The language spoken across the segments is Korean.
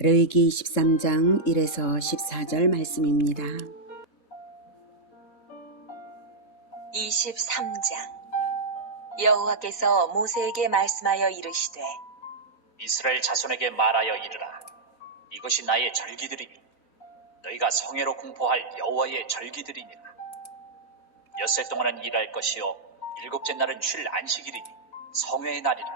레위기 13장 1에서 14절 말씀입니다. 23장 여호와께서 모세에게 말씀하여 이르시되 이스라엘 자손에게 말하여 이르라. 이것이 나의 절기들이니 너희가 성회로 공포할 여호와의 절기들이니라. 엿새 동안은 일할 것이요 일곱째 날은 쉴 안식일이니 성회의 날이라.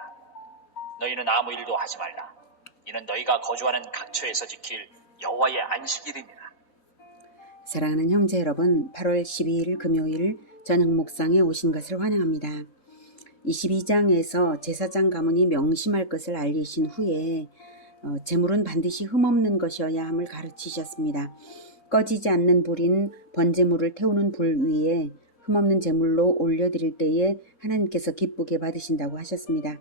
너희는 아무 일도 하지 말라. 이는 너희가 거주하는 각처에서 지킬 여호와의 안식일이니라. 사랑하는 형제 여러분, 8월 12일 금요일 저녁 묵상에 오신 것을 환영합니다. 22장에서 제사장 가문이 명심할 것을 알리신 후에 제물은 반드시 흠없는 것이어야 함을 가르치셨습니다. 꺼지지 않는 불인 번제물을 태우는 불 위에 흠없는 제물로 올려드릴 때에 하나님께서 기쁘게 받으신다고 하셨습니다.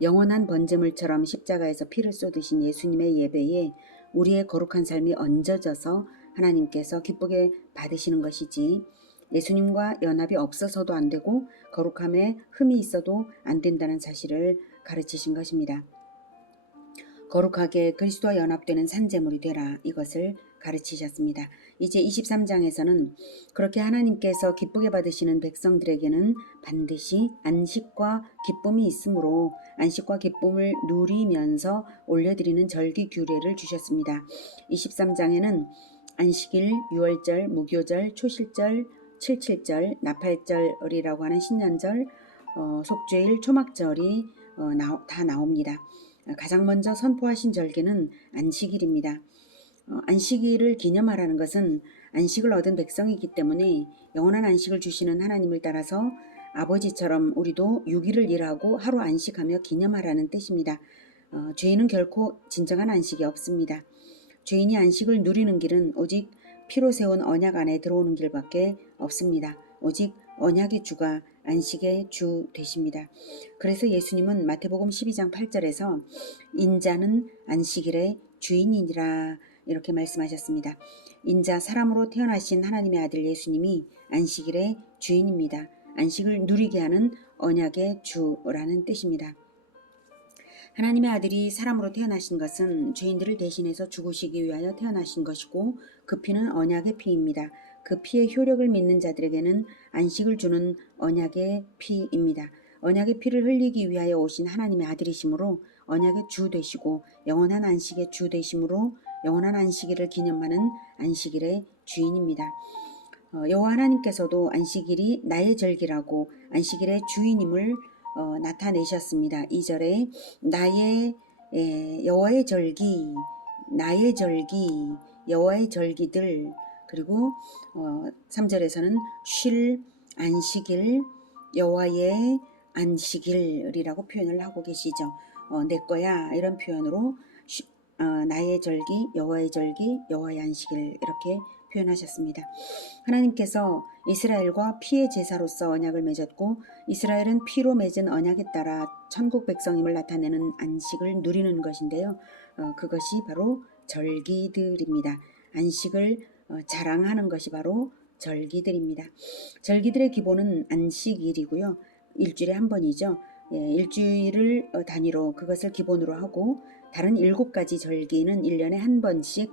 영원한 번제물처럼 십자가에서 피를 쏟으신 예수님의 예배에 우리의 거룩한 삶이 얹어져서 하나님께서 기쁘게 받으시는 것이지, 예수님과 연합이 없어서도 안 되고 거룩함에 흠이 있어도 안 된다는 사실을 가르치신 것입니다. 거룩하게 그리스도와 연합되는 산제물이 되라, 이것을 가르치셨습니다. 이제 23장에서는 그렇게 하나님께서 기쁘게 받으시는 백성들에게는 반드시 안식과 기쁨이 있으므로 안식과 기쁨을 누리면서 올려드리는 절기 규례를 주셨습니다. 23장에는 안식일, 유월절, 무교절, 초실절, 칠칠절, 나팔절이라고 하는 신년절, 속죄일, 초막절이 다 나옵니다. 가장 먼저 선포하신 절기는 안식일입니다. 안식일을 기념하라는 것은 안식을 얻은 백성이기 때문에 영원한 안식을 주시는 하나님을 따라서 아버지처럼 우리도 6일을 일하고 하루 안식하며 기념하라는 뜻입니다. 죄인은 결코 진정한 안식이 없습니다. 죄인이 안식을 누리는 길은 오직 피로 세운 언약 안에 들어오는 길밖에 없습니다. 오직 언약의 주가 안식의 주 되십니다. 그래서 예수님은 마태복음 12장 8절에서 인자는 안식일의 주인이니라, 이렇게 말씀하셨습니다. 인자, 사람으로 태어나신 하나님의 아들 예수님이 안식일의 주인입니다. 안식을 누리게 하는 언약의 주라는 뜻입니다. 하나님의 아들이 사람으로 태어나신 것은 죄인들을 대신해서 죽으시기 위하여 태어나신 것이고, 그 피는 언약의 피입니다. 그 피의 효력을 믿는 자들에게는 안식을 주는 언약의 피입니다. 언약의 피를 흘리기 위하여 오신 하나님의 아들이시므로 언약의 주 되시고, 영원한 안식의 주 되시므로 영원한 안식일을 기념하는 안식일의 주인입니다. 여호와 하나님께서도 안식일이 나의 절기라고 안식일의 주인임을 나타내셨습니다. 2절에 나의 여호와의 절기, 나의 절기, 여호와의 절기들, 그리고 3절에서는 쉴 안식일, 여호와의 안식일이라고 표현을 하고 계시죠. 내 거야, 이런 표현으로 나의 절기, 여호와의 절기, 여호와의 안식일, 이렇게 표현하셨습니다. 하나님께서 이스라엘과 피의 제사로서 언약을 맺었고, 이스라엘은 피로 맺은 언약에 따라 천국 백성임을 나타내는 안식을 누리는 것인데요. 그것이 바로 절기들입니다. 안식을 자랑하는 것이 바로 절기들입니다. 절기들의 기본은 안식일이고요. 일주일에 한 번이죠. 일주일을 단위로 그것을 기본으로 하고, 다른 7가지 절기는 1년에 한 번씩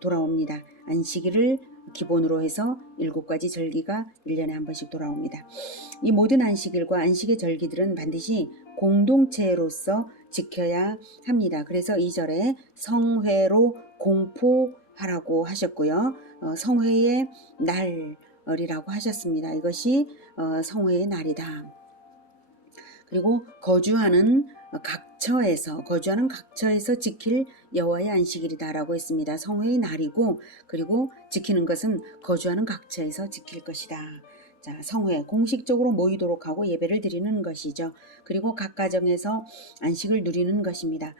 돌아옵니다. 안식일을 기본으로 해서 7가지 절기가 1년에 한 번씩 돌아옵니다. 이 모든 안식일과 안식의 절기들은 반드시 공동체로서 지켜야 합니다. 그래서 2절에 성회로 공포하라고 하셨고요. 성회의 날이라고 하셨습니다. 이것이 성회의 날이다. 그리고 거주하는 각처에서 지킬 여호와의 안식일이다라고 했습니다. 성회의 날이고, 그리고 지키는 것은 거주하는 각처에서 지킬 것이다. 자, 성회, 공식적으로 모이도록 하고 예배를 드리는 것이죠. 그리고 각 가정에서 안식을 누리는 것입니다.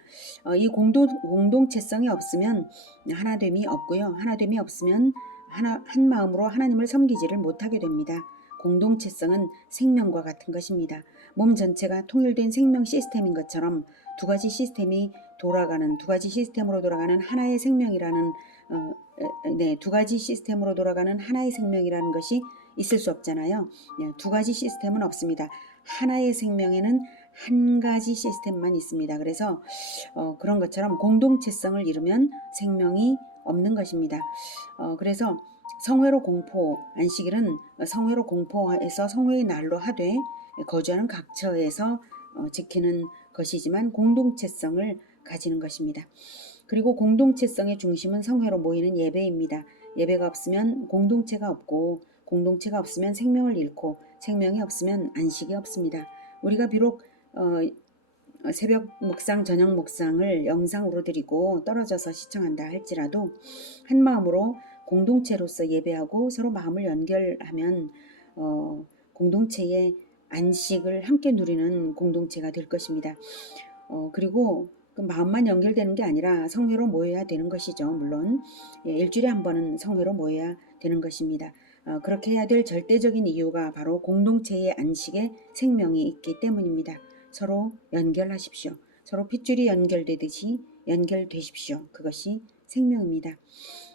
이 공동체성이 없으면 하나됨이 없고요. 하나됨이 없으면 한 마음으로 하나님을 섬기지를 못하게 됩니다. 공동체성은 생명과 같은 것입니다. 몸 전체가 통일된 생명 시스템인 것처럼 두 가지 시스템으로 돌아가는 하나의 생명이라는 두 가지 시스템으로 돌아가는 하나의 생명이라는 것이 있을 수 없잖아요. 두 가지 시스템은 없습니다. 하나의 생명에는 한 가지 시스템만 있습니다. 그래서 그런 것처럼 공동체성을 잃으면 생명이 없는 것입니다. 그래서 성회로 공포, 안식일은 성회로 공포해서 성회의 날로 하되 거주하는 각처에서 지키는 것이지만 공동체성을 가지는 것입니다. 그리고 공동체성의 중심은 성회로 모이는 예배입니다. 예배가 없으면 공동체가 없고 공동체가 없으면 생명을 잃고 생명이 없으면 안식이 없습니다. 우리가 비록 새벽 묵상, 저녁 묵상을 영상으로 드리고 떨어져서 시청한다 할지라도 한 마음으로 공동체로서 예배하고 서로 마음을 연결하면 공동체의 안식을 함께 누리는 공동체가 될 것입니다. 그리고 그 마음만 연결되는 게 아니라 성회로 모여야 되는 것이죠. 물론 일주일에 한 번은 성회로 모여야 되는 것입니다. 그렇게 해야 될 절대적인 이유가 바로 공동체의 안식에 생명이 있기 때문입니다. 서로 연결하십시오. 서로 핏줄이 연결되듯이 연결되십시오. 그것이 생명입니다.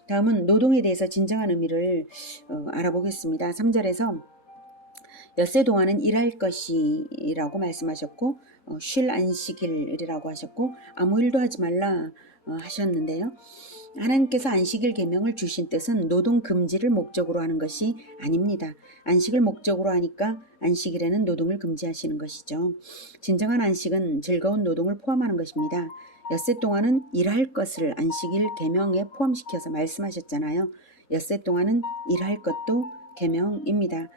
다음은 노동에 대해서 진정한 의미를 알아보겠습니다. 3절에서 엿새 동안은 일할 것이라고 말씀하셨고 쉴 안식일이라고 하셨고 아무 일도 하지 말라 하셨는데요. 하나님께서 안식일 계명을 주신 뜻은 노동 금지를 목적으로 하는 것이 아닙니다. 안식을 목적으로 하니까 안식일에는 노동을 금지하시는 것이죠. 진정한 안식은 즐거운 노동을 포함하는 것입니다. 엿새 동안은 일할 것을 안식일 계명에 포함시켜서 말씀하셨잖아요. 엿새 동안은 일할 것도 계명입니다.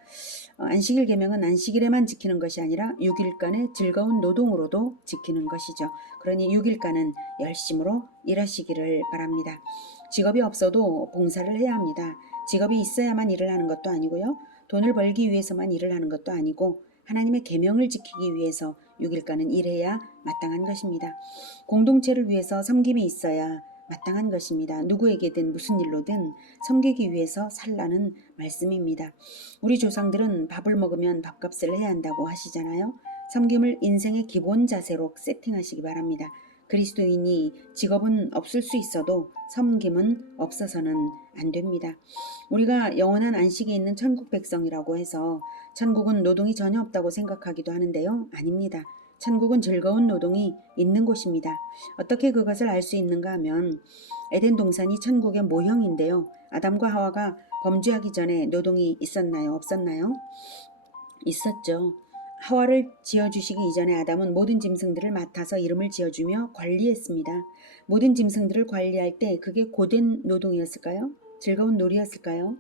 안식일 계명은 안식일에만 지키는 것이 아니라 6일간의 즐거운 노동으로도 지키는 것이죠. 그러니 6일간은 열심으로 일하시기를 바랍니다. 직업이 없어도 봉사를 해야 합니다. 직업이 있어야만 일을 하는 것도 아니고요. 돈을 벌기 위해서만 일을 하는 것도 아니고 하나님의 계명을 지키기 위해서 6일간은 일해야 마땅한 것입니다. 공동체를 위해서 섬김이 있어야 마땅한 것입니다. 누구에게든 무슨 일로든 섬기기 위해서 살라는 말씀입니다. 우리 조상들은 밥을 먹으면 밥값을 해야 한다고 하시잖아요. 섬김을 인생의 기본 자세로 세팅하시기 바랍니다. 그리스도인이 직업은 없을 수 있어도 섬김은 없어서는 안 됩니다. 우리가 영원한 안식에 있는 천국 백성이라고 해서 천국은 노동이 전혀 없다고 생각하기도 하는데요. 아닙니다. 천국은 즐거운 노동이 있는 곳입니다. 어떻게 그것을 알 수 있는가 하면 에덴 동산이 천국의 모형인데요. 아담과 하와가 범죄하기 전에 노동이 있었나요? 없었나요? 있었죠. 하와를 지어주시기 이전에 아담은 모든 짐승들을 맡아서 이름을 지어주며 관리했습니다. 모든 짐승들을 관리할 때 그게 고된 노동이었을까요? 즐거운 놀이였을까요?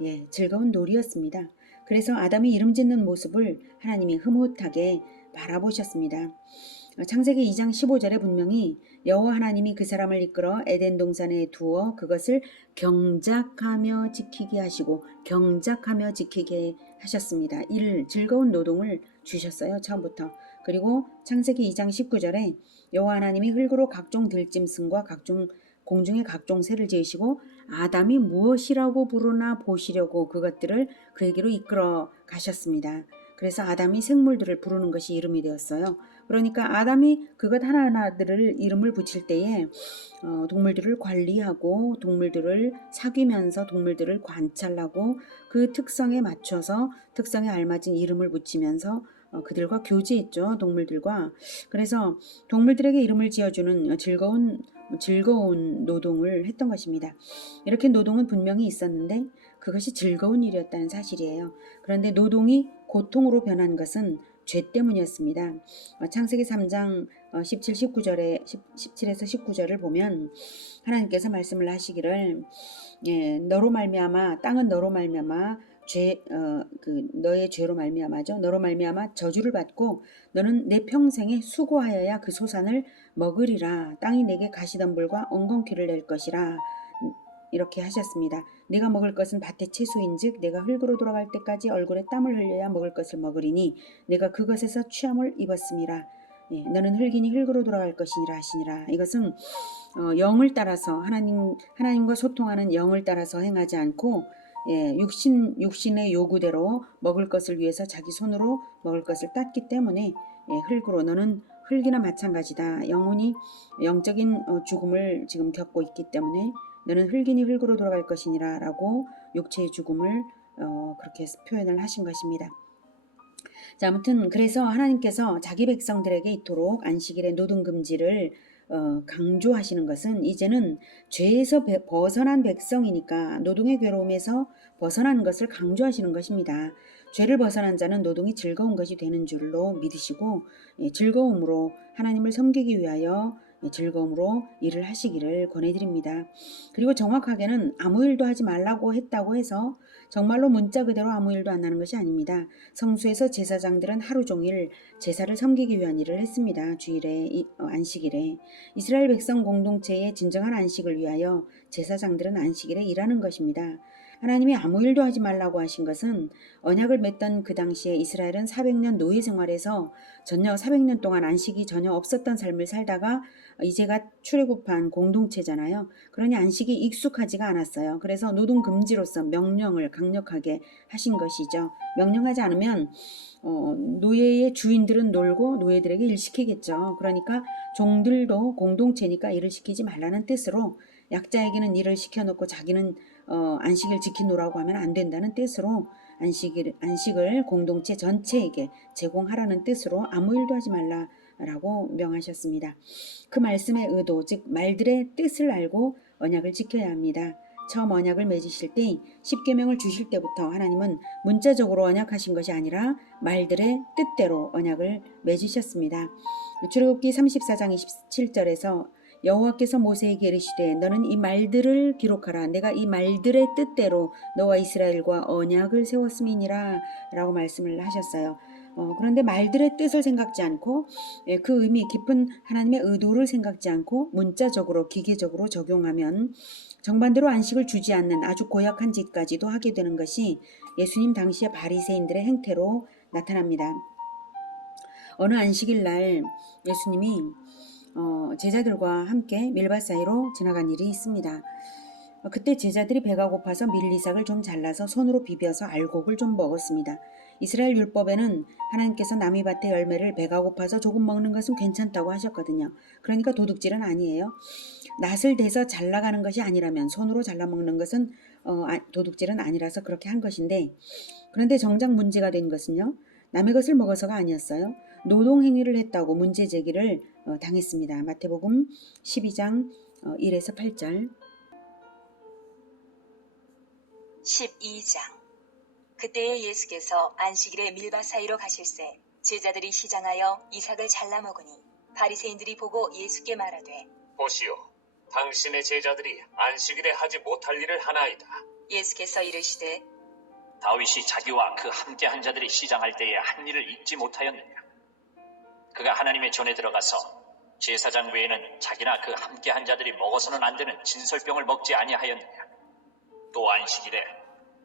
예, 즐거운 놀이였습니다. 그래서 아담이 이름 짓는 모습을 하나님이 흐뭇하게 바라보셨습니다. 창세기 2장 15절에 분명히 여호와 하나님이 그 사람을 이끌어 에덴 동산에 두어 그것을 경작하며 지키게 하시고 경작하며 지키게 하셨습니다. 즐거운 노동을 주셨어요. 처음부터. 그리고 창세기 2장 19절에 여호와 하나님이 흙으로 각종 들짐승과 각종 공중의 각종 새를 지으시고 아담이 무엇이라고 부르나 보시려고 그것들을 그에게로 이끌어 가셨습니다. 그래서 아담이 생물들을 부르는 것이 이름이 되었어요. 그러니까 아담이 그것 하나하나들을 이름을 붙일 때에 동물들을 관리하고 동물들을 사귀면서 동물들을 관찰하고 그 특성에 맞춰서 특성에 알맞은 이름을 붙이면서 그들과 교제했죠. 동물들과. 그래서 동물들에게 이름을 지어주는 즐거운 노동을 했던 것입니다. 이렇게 노동은 분명히 있었는데 그것이 즐거운 일이었다는 사실이에요. 그런데 노동이 고통으로 변한 것은 죄 때문이었습니다. 창세기 3장 17에서 19절을 보면 하나님께서 말씀을 하시기를 너로 말미암아 땅은 너로 말미암아 너의 죄로 말미암아죠. 너로 말미암아 저주를 받고 너는 내 평생에 수고하여야 그 소산을 먹으리라. 땅이 내게 가시덤불과 엉겅퀴를 낼 것이라. 이렇게 하셨습니다. 내가 먹을 것은 밭의 채소인즉 내가 흙으로 돌아갈 때까지 얼굴에 땀을 흘려야 먹을 것을 먹으리니 내가 그것에서 취함을 입었음이라. 너는 흙이니 흙으로 돌아갈 것이니라 하시니라. 이것은 영을 따라서 하나님과 소통하는 영을 따라서 행하지 않고 육신의 요구대로 먹을 것을 위해서 자기 손으로 먹을 것을 땄기 때문에 흙으로 너는 흙이나 마찬가지다. 영혼이 영적인 죽음을 지금 겪고 있기 때문에 너는 흙이니 흙으로 돌아갈 것이니라 라고 육체의 죽음을 그렇게 표현을 하신 것입니다. 자, 아무튼 그래서 하나님께서 자기 백성들에게 이토록 안식일의 노동 금지를 강조하시는 것은 이제는 죄에서 벗어난 백성이니까 노동의 괴로움에서 벗어난 것을 강조하시는 것입니다. 죄를 벗어난 자는 노동이 즐거운 것이 되는 줄로 믿으시고 즐거움으로 하나님을 섬기기 위하여 즐거움으로 일을 하시기를 권해드립니다. 그리고 정확하게는 아무 일도 하지 말라고 했다고 해서 정말로 문자 그대로 아무 일도 안 하는 것이 아닙니다. 성수에서 제사장들은 하루 종일 제사를 섬기기 위한 일을 했습니다. 주일에 안식일에 이스라엘 백성 공동체의 진정한 안식을 위하여 제사장들은 안식일에 일하는 것입니다. 하나님이 아무 일도 하지 말라고 하신 것은 언약을 맺던 그 당시에 이스라엘은 400년 노예 생활에서 전혀 400년 동안 안식이 전혀 없었던 삶을 살다가 이제가 출애굽한 공동체잖아요. 그러니 안식이 익숙하지가 않았어요. 그래서 노동 금지로서 명령을 강력하게 하신 것이죠. 명령하지 않으면 노예의 주인들은 놀고 노예들에게 일 시키겠죠. 그러니까 종들도 공동체니까 일을 시키지 말라는 뜻으로 약자에게는 일을 시켜놓고 자기는 안식일 지키노라고 하면 안 된다는 뜻으로 안식을 공동체 전체에게 제공하라는 뜻으로 아무 일도 하지 말라라고 명하셨습니다. 그 말씀의 의도, 즉 말들의 뜻을 알고 언약을 지켜야 합니다. 처음 언약을 맺으실 때 10계명을 주실 때부터 하나님은 문자적으로 언약하신 것이 아니라 말들의 뜻대로 언약을 맺으셨습니다. 출애굽기 34장 27절에서 여호와께서 모세에게 이르시되 너는 이 말들을 기록하라. 내가 이 말들의 뜻대로 너와 이스라엘과 언약을 세웠음이니라 라고 말씀을 하셨어요. 그런데 말들의 뜻을 생각지 않고 그 의미 깊은 하나님의 의도를 생각지 않고 문자적으로 기계적으로 적용하면 정반대로 안식을 주지 않는 아주 고약한 짓까지도 하게 되는 것이 예수님 당시의 바리새인들의 행태로 나타납니다. 어느 안식일 날 예수님이 제자들과 함께 밀밭 사이로 지나간 일이 있습니다. 그때 제자들이 배가 고파서 밀리삭을 좀 잘라서 손으로 비벼서 알곡을 좀 먹었습니다. 이스라엘 율법에는 하나님께서 남의 밭의 열매를 배가 고파서 조금 먹는 것은 괜찮다고 하셨거든요. 그러니까 도둑질은 아니에요. 낫을 대서 잘라가는 것이 아니라면 손으로 잘라 먹는 것은 도둑질은 아니라서 그렇게 한 것인데, 그런데 정작 문제가 된 것은요. 남의 것을 먹어서가 아니었어요. 노동행위를 했다고 문제 제기를 당했습니다. 마태복음 12장 1에서 8절. 12장. 그때에 예수께서 안식일에 밀밭 사이로 가실새 제자들이 시장하여 이삭을 잘라 먹으니 바리새인들이 보고 예수께 말하되 보시오, 당신의 제자들이 안식일에 하지 못할 일을 하나이다. 예수께서 이르시되 다윗이 자기와 그 함께한 자들이 시장할 때에 한 일을 잊지 못하였느냐? 그가 하나님의 전에 들어가서 제사장 외에는 자기나 그 함께한 자들이 먹어서는 안 되는 진설병을 먹지 아니하였느냐? 또 안식일에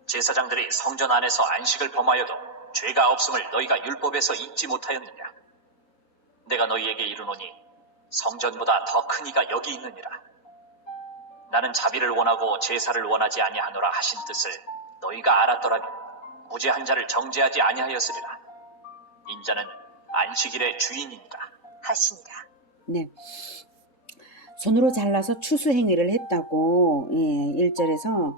제사장들이 성전 안에서 안식을 범하여도 죄가 없음을 너희가 율법에서 잊지 못하였느냐? 내가 너희에게 이르노니 성전보다 더 큰 이가 여기 있느니라. 나는 자비를 원하고 제사를 원하지 아니하노라 하신 뜻을 너희가 알았더라면 무죄한 자를 정죄하지 아니하였으리라. 인자는 안식일의 주인이니라 하시니라. 네. 손으로 잘라서 추수 행위를 했다고 1절에서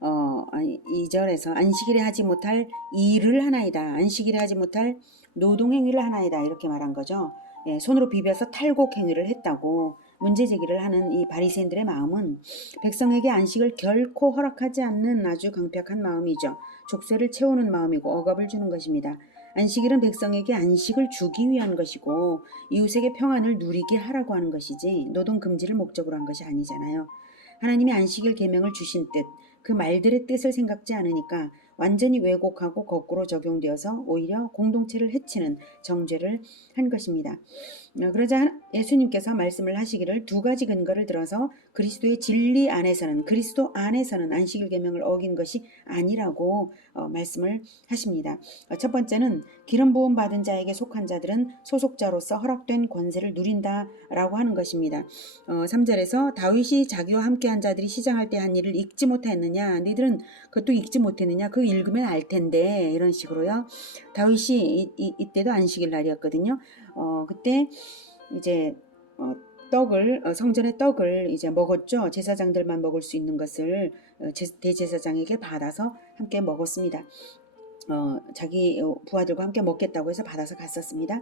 2절에서 안식일에 하지 못할 일을 하나이다. 안식일에 하지 못할 노동 행위를 하나이다. 이렇게 말한 거죠. 손으로 비벼서 탈곡 행위를 했다고 문제 제기를 하는 이 바리새인들의 마음은 백성에게 안식을 결코 허락하지 않는 아주 강팍한 마음이죠. 족쇄를 채우는 마음이고 억압을 주는 것입니다. 안식일은 백성에게 안식을 주기 위한 것이고 이웃에게 평안을 누리게 하라고 하는 것이지 노동 금지를 목적으로 한 것이 아니잖아요. 하나님이 안식일 계명을 주신 뜻, 그 말들의 뜻을 생각지 않으니까 완전히 왜곡하고 거꾸로 적용되어서 오히려 공동체를 해치는 정죄를 한 것입니다. 그러자 예수님께서 말씀을 하시기를 두 가지 근거를 들어서 그리스도의 진리 안에서는 그리스도 안에서는 안식일 계명을 어긴 것이 아니라고 말씀을 하십니다. 첫 번째는 기름 부음 받은 자에게 속한 자들은 소속자로서 허락된 권세를 누린다라고 하는 것입니다. 3절에서 다윗이 자기와 함께한 자들이 시장할 때 한 일을 읽지 못했느냐, 너희들은 그것도 읽지 못했느냐, 그 읽으면 알 텐데, 이런 식으로요. 다윗이 이때도 안식일 날이었거든요. 그때 이제 성전의 떡을 이제 먹었죠. 제사장들만 먹을 수 있는 것을 대제사장에게 받아서 함께 먹었습니다. 자기 부하들과 함께 먹겠다고 해서 받아서 갔었습니다.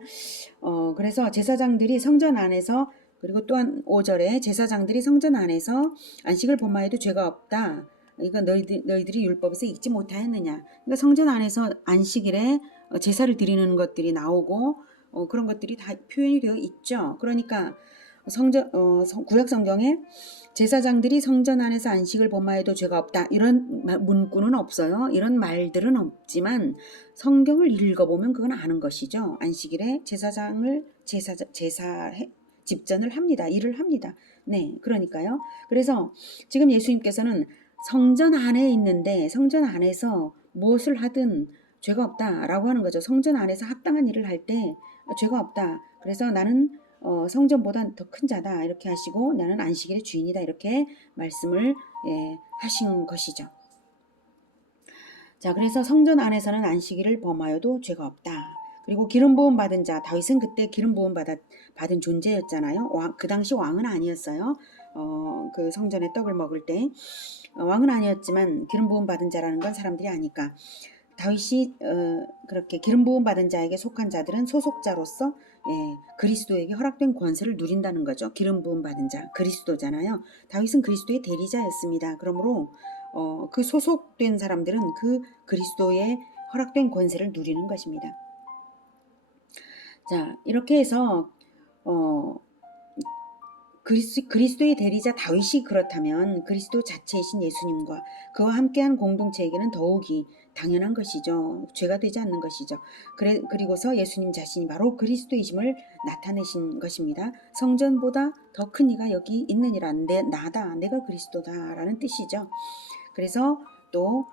그래서 제사장들이 성전 안에서, 그리고 또한 5절에 제사장들이 성전 안에서 안식을 범하여도 죄가 없다. 이거 너희들이 율법에서 읽지 못하였느냐. 그러니까 성전 안에서 안식일에 제사를 드리는 것들이 나오고 그런 것들이 다 표현이 되어 있죠. 그러니까 구약 성경에 제사장들이 성전 안에서 안식을 범하여도 죄가 없다, 이런 문구는 없어요. 이런 말들은 없지만 성경을 읽어보면 그건 아는 것이죠. 안식일에 제사장을 집전을 합니다. 일을 합니다. 네, 그러니까요. 그래서 지금 예수님께서는 성전 안에 있는데 성전 안에서 무엇을 하든 죄가 없다라고 하는 거죠. 성전 안에서 합당한 일을 할 때 죄가 없다. 그래서 나는 성전보다 더 큰 자다, 이렇게 하시고 나는 안식일의 주인이다, 이렇게 말씀을 하신 것이죠. 자, 그래서 성전 안에서는 안식일을 범하여도 죄가 없다. 그리고 기름 부음 받은 자, 다윗은 그때 기름 부음 받은 존재였잖아요. 그 당시 왕은 아니었어요. 그 성전에 떡을 먹을 때 왕은 아니었지만 기름 부음 받은 자라는 건 사람들이 아니까 다윗이 그렇게 기름 부음 받은 자에게 속한 자들은 소속자로서 그리스도에게 허락된 권세를 누린다는 거죠. 기름 부음 받은 자, 그리스도잖아요. 다윗은 그리스도의 대리자였습니다. 그러므로 그 소속된 사람들은 그 그리스도의 허락된 권세를 누리는 것입니다. 자, 이렇게 해서 그리스도의 대리자 다윗이 그렇다면 그리스도 자체이신 예수님과 그와 함께한 공동체에게는 더욱이 당연한 것이죠. 죄가 되지 않는 것이죠. 그리고서 예수님 자신이 바로 그리스도이심을 나타내신 것입니다. 성전보다 더 큰 이가 여기 있느니라. 나다, 내가 그리스도다라는 뜻이죠. 그래서 또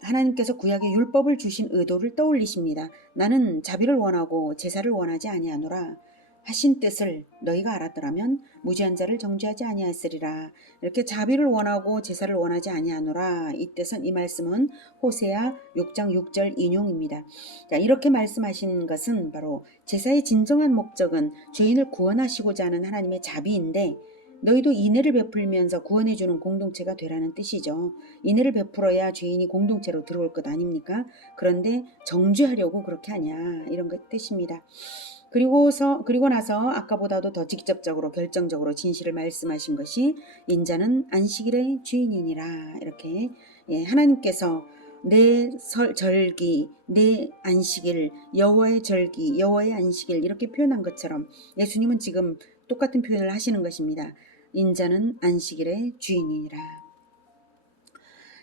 하나님께서 구약의 율법을 주신 의도를 떠올리십니다. 나는 자비를 원하고 제사를 원하지 아니하노라 하신 뜻을 너희가 알았더라면 무지한 자를 정죄하지 아니하였으리라. 이렇게 자비를 원하고 제사를 원하지 아니하노라, 이 뜻은, 이 말씀은 호세아 6장 6절 인용입니다. 자, 이렇게 말씀하신 것은 바로 제사의 진정한 목적은 죄인을 구원하시고자 하는 하나님의 자비인데 너희도 인애를 베풀면서 구원해주는 공동체가 되라는 뜻이죠. 인애를 베풀어야 죄인이 공동체로 들어올 것 아닙니까? 그런데 정죄하려고 그렇게 하냐, 이런 것 뜻입니다. 그리고 나서 아까보다도 더 직접적으로 결정적으로 진실을 말씀하신 것이 인자는 안식일의 주인이니라. 이렇게 하나님께서 내 절기, 내 안식일, 여호와의 절기, 여호와의 안식일, 이렇게 표현한 것처럼 예수님은 지금 똑같은 표현을 하시는 것입니다. 인자는 안식일의 주인이니라.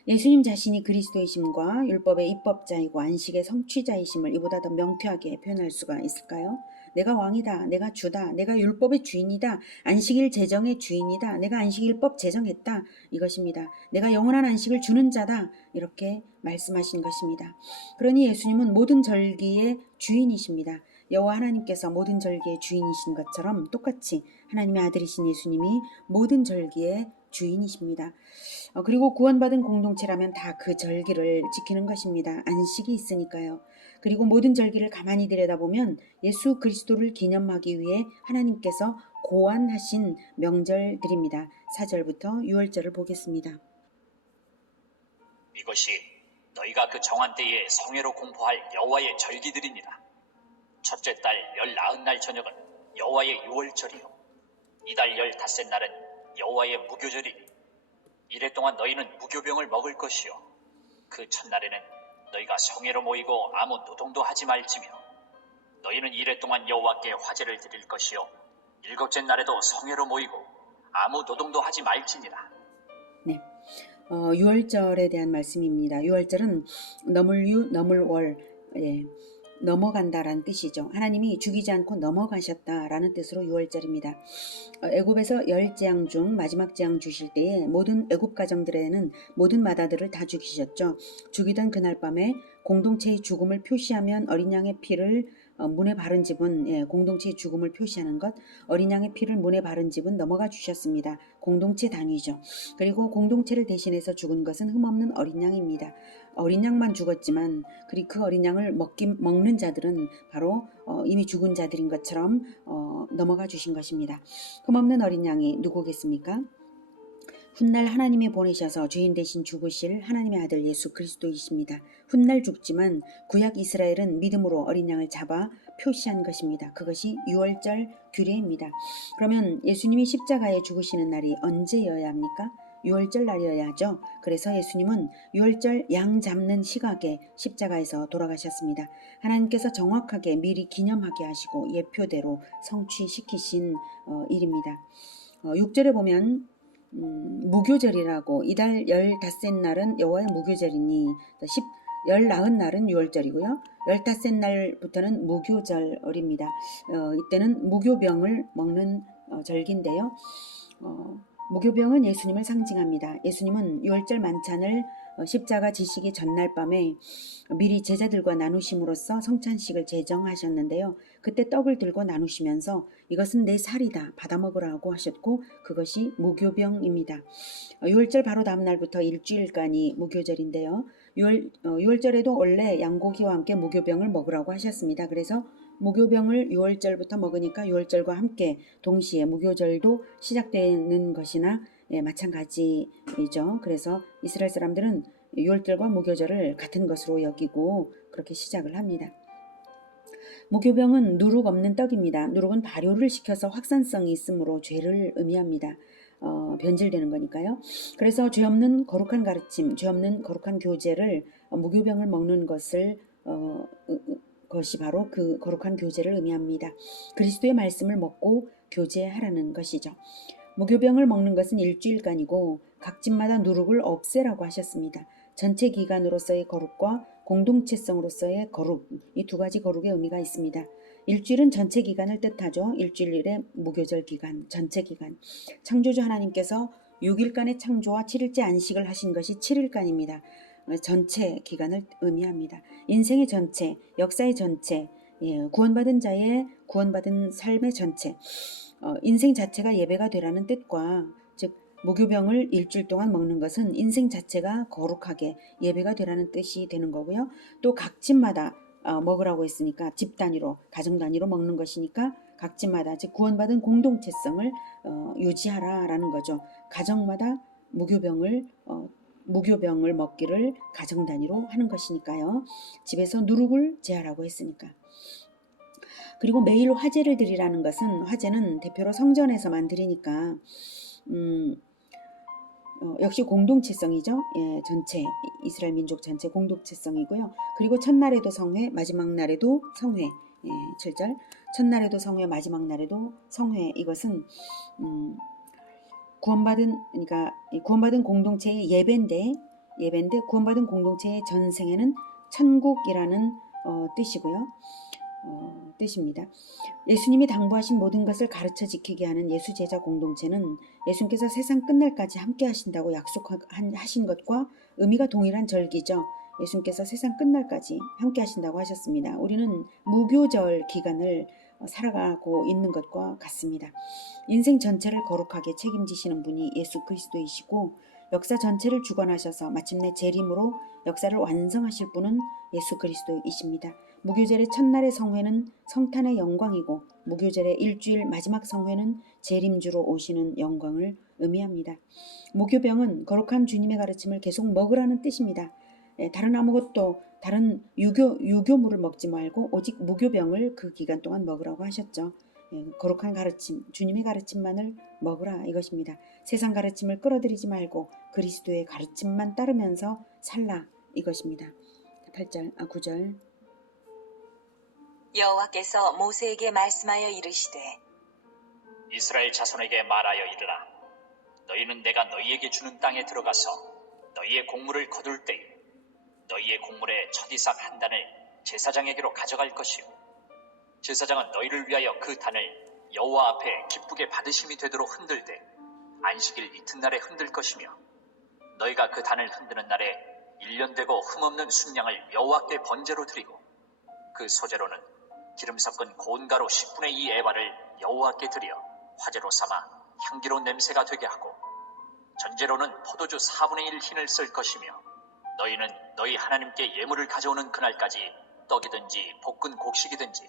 예수님 자신이 그리스도이심과 율법의 입법자이고 안식의 성취자이심을 이보다 더 명쾌하게 표현할 수가 있을까요? 내가 왕이다, 내가 주다, 내가 율법의 주인이다, 안식일 제정의 주인이다, 내가 안식일법 제정했다, 이것입니다. 내가 영원한 안식을 주는 자다, 이렇게 말씀하신 것입니다. 그러니 예수님은 모든 절기의 주인이십니다. 여호와 하나님께서 모든 절기의 주인이신 것처럼 똑같이 하나님의 아들이신 예수님이 모든 절기의 주인이십니다. 그리고 구원받은 공동체라면 다 그 절기를 지키는 것입니다. 안식이 있으니까요. 그리고 모든 절기를 가만히 들여다보면 예수 그리스도를 기념하기 위해 하나님께서 고안하신 명절들입니다. 4절부터 6월절을 보겠습니다. 이것이 너희가 그 정한 때에 성회로 공포할 여호와의 절기들이니라. 첫째 달 19날 저녁은 여호와의 유월절이요 이달 15날은 여호와의 무교절이니 이래 동안 너희는 무교병을 먹을 것이요 그 첫날에는 너희가 성회로 모이고 아무 노동도 하지 말지며 너희는 이래 동안 여호와께 화제를 드릴 것이요 일곱째 날에도 성회로 모이고 아무 노동도 하지 말지니라. 네, 6월절에 대한 말씀입니다. 6월절은 너물유, 너물월, 넘어간다라는 뜻이죠. 하나님이 죽이지 않고 넘어가셨다라는 뜻으로 6월절입니다. 애굽에서 10재앙 중 마지막 재앙 주실 때에 모든 애굽 가정들에는 모든 마다들을 다 죽이셨죠. 죽이던 그날 밤에 공동체의 죽음을 표시하면 어린 양의 피를 문에 바른 집은 공동체의 죽음을 표시하는 것, 어린 양의 피를 문에 바른 집은 넘어가 주셨습니다. 공동체 단위죠. 그리고 공동체를 대신해서 죽은 것은 흠없는 어린 양입니다. 어린 양만 죽었지만 그 어린 양을 먹는 자들은 바로 이미 죽은 자들인 것처럼 넘어가 주신 것입니다. 흠없는 어린 양이 누구겠습니까? 훗날 하나님이 보내셔서 죄인 대신 죽으실 하나님의 아들 예수 그리스도이십니다. 훗날 죽지만 구약 이스라엘은 믿음으로 어린 양을 잡아 표시한 것입니다. 그것이 유월절 규례입니다. 그러면 예수님이 십자가에 죽으시는 날이 언제여야 합니까? 유월절 날이어야 하죠. 그래서 예수님은 유월절 양 잡는 시각에 십자가에서 돌아가셨습니다. 하나님께서 정확하게 미리 기념하게 하시고 예표대로 성취시키신 일입니다. 6절에 보면 무교절이라고 이달 15날은 여호와의 무교절이니 19날은 유월절이고요. 15날부터는 무교절입니다. 이때는 무교병을 먹는 절기인데요. 무교병은 예수님을 상징합니다. 예수님은 유월절 만찬을 십자가 지시기 전날 밤에 미리 제자들과 나누심으로써 성찬식을 제정하셨는데요. 그때 떡을 들고 나누시면서 이것은 내 살이다 받아 먹으라고 하셨고 그것이 무교병입니다. 유월절 바로 다음 날부터 일주일간이 무교절인데요. 유월절에도 원래 양고기와 함께 무교병을 먹으라고 하셨습니다. 그래서 무교병을 유월절부터 먹으니까 유월절과 함께 동시에 무교절도 시작되는 것이나 마찬가지이죠. 그래서 이스라엘 사람들은 유월절과 무교절을 같은 것으로 여기고 그렇게 시작을 합니다. 무교병은 누룩 없는 떡입니다. 누룩은 발효를 시켜서 확산성이 있으므로 죄를 의미합니다. 변질되는 거니까요. 그래서 죄 없는 거룩한 가르침, 죄 없는 거룩한 교제를 무교병을 먹는 것이 바로 그 거룩한 교제를 의미합니다. 그리스도의 말씀을 먹고 교제하라는 것이죠. 무교병을 먹는 것은 일주일간이고 각 집마다 누룩을 없애라고 하셨습니다. 전체 기간으로서의 거룩과 공동체성으로서의 거룩, 이 두 가지 거룩의 의미가 있습니다. 일주일은 전체 기간을 뜻하죠. 일주일의 무교절 기간, 전체 기간. 창조주 하나님께서 6일간의 창조와 7일째 안식을 하신 것이 7일간입니다. 전체 기간을 의미합니다. 인생의 전체, 역사의 전체, 구원받은 자의 구원받은 삶의 전체, 인생 자체가 예배가 되라는 뜻과 즉 무교병을 일주일 동안 먹는 것은 인생 자체가 거룩하게 예배가 되라는 뜻이 되는 거고요. 또 각 집마다 먹으라고 했으니까 집 단위로 가정 단위로 먹는 것이니까 각 집마다 즉 구원받은 공동체성을 유지하라라는 거죠. 가정마다 무교병을 먹기를 가정 단위로 하는 것이니까요. 집에서 누룩을 제하라고 했으니까. 그리고 매일 화제를 드리라는 것은 화제는 대표로 성전에서만 드리니까 역시 공동체성이죠. 전체 이스라엘 민족 전체 공동체성이고요. 그리고 첫날에도 성회, 마지막 날에도 성회. 7절 첫날에도 성회, 마지막 날에도 성회. 이것은 구원받은 공동체의 예배인데 구원받은 공동체의 전생에는 천국이라는 뜻이고요. 뜻입니다. 예수님이 당부하신 모든 것을 가르쳐 지키게 하는 예수 제자 공동체는 예수님께서 세상 끝날까지 함께 하신다고 약속하신 것과 의미가 동일한 절기죠. 예수님께서 세상 끝날까지 함께 하신다고 하셨습니다. 우리는 무교절 기간을 살아가고 있는 것과 같습니다. 인생 전체를 거룩하게 책임지시는 분이 예수 그리스도이시고 역사 전체를 주관하셔서 마침내 재림으로 역사를 완성하실 분은 예수 그리스도이십니다. 무교절의 첫날의 성회는 성탄의 영광이고 무교절의 일주일 마지막 성회는 재림주로 오시는 영광을 의미합니다. 무교병은 거룩한 주님의 가르침을 계속 먹으라는 뜻입니다. 다른 유교물을 먹지 말고 오직 무교병을 그 기간 동안 먹으라고 하셨죠. 거룩한 가르침, 주님의 가르침만을 먹으라 이것입니다. 세상 가르침을 끌어들이지 말고 그리스도의 가르침만 따르면서 살라 이것입니다. 9절 여호와께서 모세에게 말씀하여 이르시되 이스라엘 자손에게 말하여 이르라. 너희는 내가 너희에게 주는 땅에 들어가서 너희의 곡물을 거둘 때에 너희의 곡물의 첫 이삭 한 단을 제사장에게로 가져갈 것이요 제사장은 너희를 위하여 그 단을 여호와 앞에 기쁘게 받으심이 되도록 흔들되 안식일 이튿날에 흔들 것이며 너희가 그 단을 흔드는 날에 1년 되고 흠없는 순양을 여호와께 번제로 드리고 그 소재로는 기름 섞은 고운 가루 10분의 2 에바를 여호와께 드려 화제로 삼아 향기로운 냄새가 되게 하고 전제로는 포도주 4분의 1 흰을 쓸 것이며 너희는 너희 하나님께 예물을 가져오는 그날까지 떡이든지 볶은 곡식이든지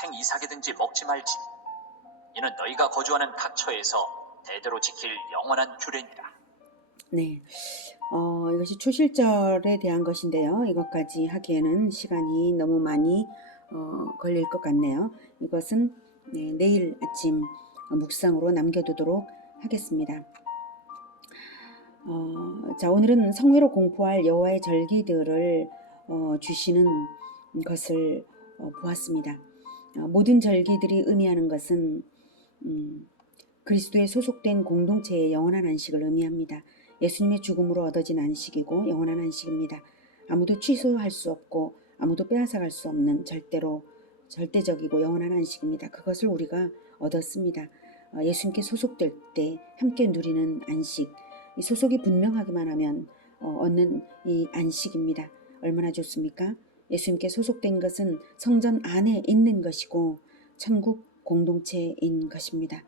생이삭이든지 먹지 말지. 이는 너희가 거주하는 각 처에서 대대로 지킬 영원한 규례니라. 네. 이것이 초실절에 대한 것인데요. 이것까지 하기에는 시간이 너무 많이 걸릴 것 같네요. 이것은 네, 내일 아침 묵상으로 남겨두도록 하겠습니다. 자, 오늘은 성회로 공포할 여호와의 절기들을 주시는 것을 보았습니다. 모든 절기들이 의미하는 것은 그리스도에 소속된 공동체의 영원한 안식을 의미합니다. 예수님의 죽음으로 얻어진 안식이고 영원한 안식입니다. 아무도 취소할 수 없고 아무도 빼앗아갈 수 없는 절대적이고 영원한 안식입니다. 그것을 우리가 얻었습니다. 예수님께 소속될 때 함께 누리는 안식, 이 소속이 분명하기만 하면 얻는 이 안식입니다. 얼마나 좋습니까? 예수님께 소속된 것은 성전 안에 있는 것이고 천국 공동체인 것입니다.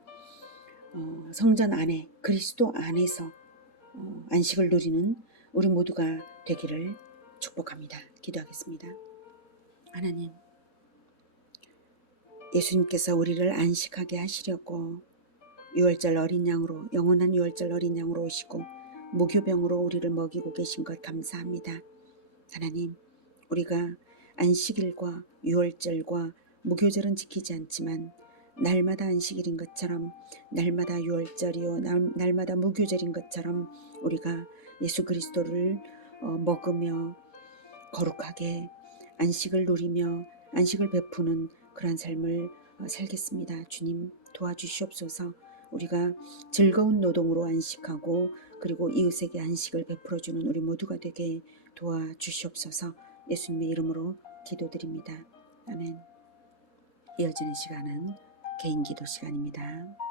성전 안에 그리스도 안에서 안식을 누리는 우리 모두가 되기를 축복합니다. 기도하겠습니다. 하나님, 예수님께서 우리를 안식하게 하시려고 유월절 어린 양으로, 영원한 유월절 어린 양으로 오시고 무교병으로 우리를 먹이고 계신 것 감사합니다. 하나님, 우리가 안식일과 유월절과 무교절은 지키지 않지만 날마다 안식일인 것처럼 날마다 유월절이요 날마다 무교절인 것처럼 우리가 예수 그리스도를 먹으며 거룩하게 안식을 누리며 안식을 베푸는 그런 삶을 살겠습니다. 주님 도와주시옵소서. 우리가 즐거운 노동으로 안식하고 그리고 이웃에게 안식을 베풀어주는 우리 모두가 되게 도와주시옵소서. 예수님의 이름으로 기도드립니다. 아멘. 이어지는 시간은 개인 기도 시간입니다.